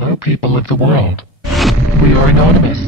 Hello, people of the world. We are anonymous.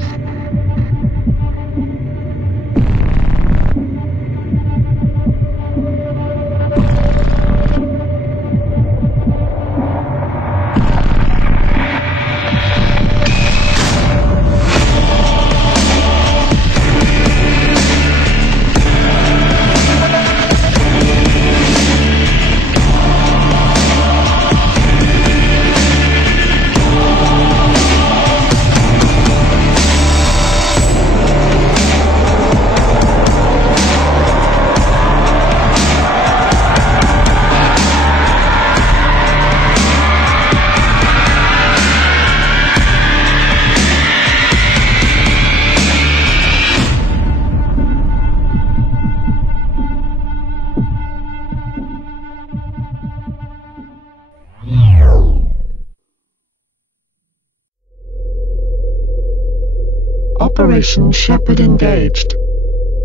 Operation Shepherd engaged.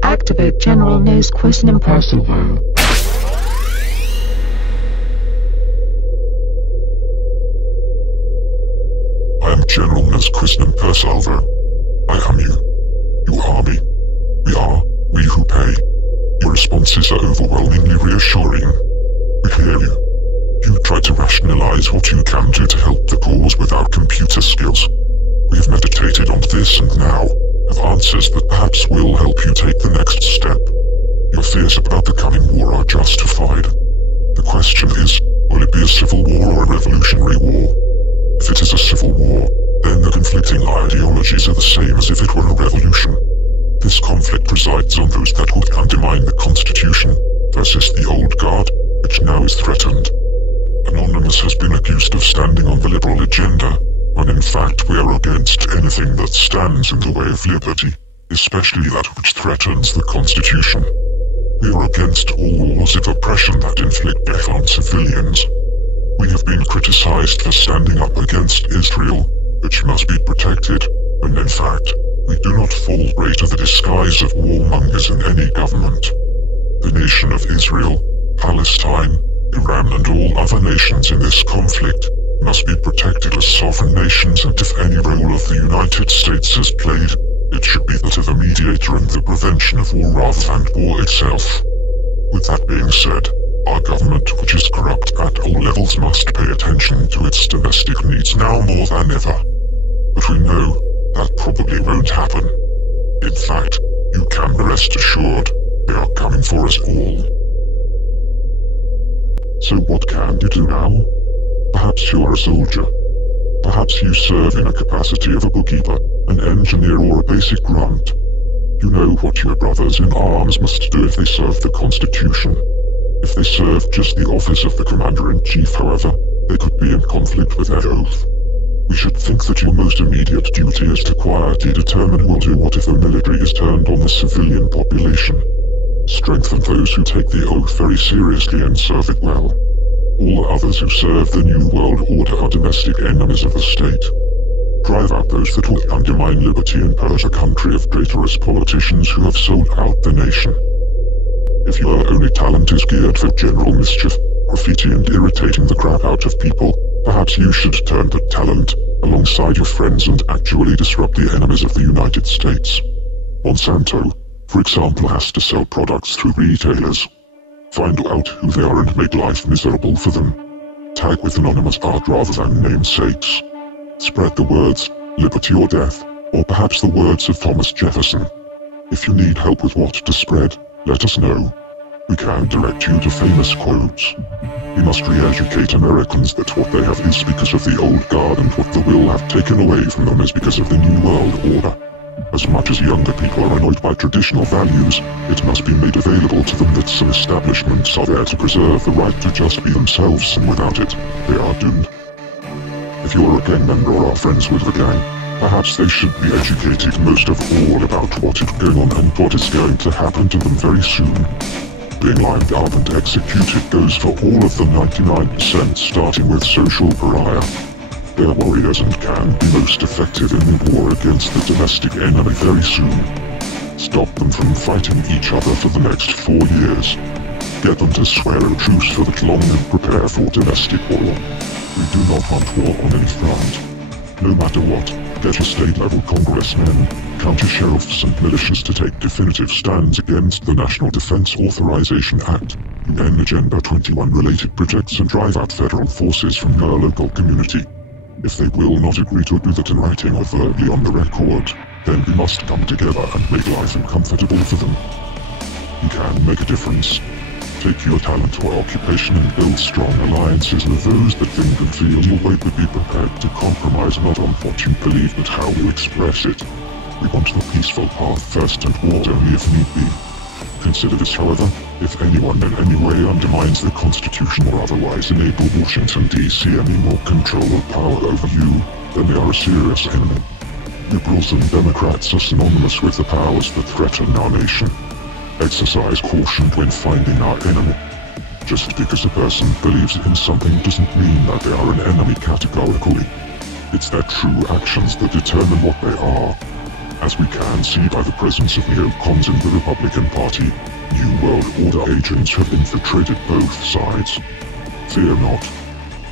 Activate General Nos Quisnam Persolvo. I am General Nos Quisnam Persolvo. I am you. You are me. We who pay. Your responses are overwhelmingly reassuring. We hear you. You try to rationalize what you can do to help the cause without computer skills. We have meditated on this and now have answers that perhaps will help you take the next step. Your fears about the coming war are justified. The question is, will it be a civil war or a revolutionary war? If it is a civil war, then the conflicting ideologies are the same as if it were a revolution. This conflict resides on those that would undermine the Constitution versus the old guard, which now is threatened. Anonymous has been accused of standing on the liberal agenda, when in fact we are against anything that stands in the way of liberty, especially that which threatens the Constitution. We are against all laws of oppression that inflict death on civilians. We have been criticized for standing up against Israel, which must be protected, when in fact we do not fall prey to the disguise of warmongers in any government. The nation of Israel, Palestine, Iran and all other nations in this conflict must be protected as sovereign nations, and if any role of the United States is played, it should be that of the mediator and the prevention of war rather than war itself. With that being said, our government, which is corrupt at all levels, must pay attention to its domestic needs now more than ever. But we know that probably won't happen. In fact, you can rest assured they are coming for us all. So what can you do now? Perhaps you are a soldier. Perhaps you serve in a capacity of a bookkeeper, an engineer or a basic grunt. You know what your brothers in arms must do if they serve the Constitution. If they serve just the office of the Commander-in-Chief, however, they could be in conflict with their oath. We should think that your most immediate duty is to quietly determine who will do what if the military is turned on the civilian population. Strengthen those who take the oath very seriously and serve it well. All others who serve the New World Order are domestic enemies of the state. Drive out those that will undermine liberty and purge a country of traitorous politicians who have sold out the nation. If your only talent is geared for general mischief, graffiti and irritating the crap out of people, perhaps you should turn that talent alongside your friends and actually disrupt the enemies of the United States. Monsanto, for example, has to sell products through retailers. Find out who they are and make life miserable for them. Tag with anonymous art rather than namesakes. Spread the words, liberty or death, or perhaps the words of Thomas Jefferson. If you need help with what to spread, let us know. We can direct you to famous quotes. We must re-educate Americans that what they have is because of the old guard, and what the will have taken away from them is because of the New World Order. As much as younger people are annoyed by traditional values, it must be made available to them that some establishments are there to preserve the right to just be themselves, and without it, they are doomed. If you are a gang member or are friends with the gang, perhaps they should be educated most of all about what is going on and what is going to happen to them very soon. Being lined up and executed goes for all of the 99%, starting with social pariah. They are warriors and can be most effective in the war against the domestic enemy very soon. Stop them from fighting each other for the next 4 years. Get them to swear a truce for that long and prepare for domestic war. We do not want war on any front. No matter what, get your state-level congressmen, county sheriffs and militias to take definitive stands against the National Defense Authorization Act, UN Agenda 21 related projects, and drive out federal forces from your local community. If they will not agree to do that in writing or verbally on the record, then we must come together and make life uncomfortable for them. You can make a difference. Take your talent or occupation and build strong alliances with those that think and feel your way, but be prepared to compromise not on what you believe but how you express it. We want the peaceful path first and war only if need be. Consider this, however, if anyone in any way undermines the Constitution or otherwise enable Washington D.C. any more control or power over you, then they are a serious enemy. Liberals and Democrats are synonymous with the powers that threaten our nation. Exercise caution when finding our enemy. Just because a person believes in something doesn't mean that they are an enemy categorically. It's their true actions that determine what they are. As we can see by the presence of neocons in the Republican Party, New World Order agents have infiltrated both sides. Fear not.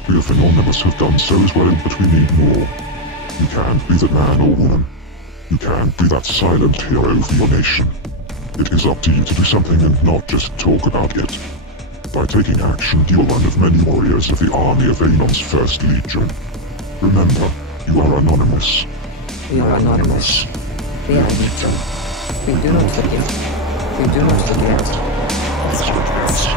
We of Anonymous have done so as well, but we need more. You can't be that man or woman. You can't be that silent hero for your nation. It is up to you to do something and not just talk about it. By taking action, you are one of many warriors of the army of Anon's First Legion. Remember, you are anonymous. We are anonymous. We are neutral. We do not forgive. We do not forget. That's your trust.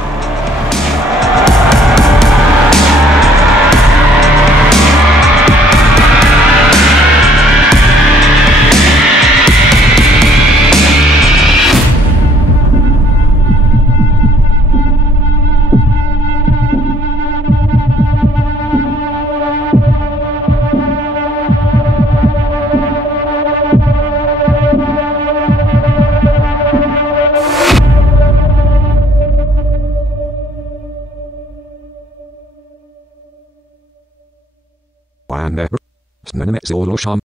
Anonymous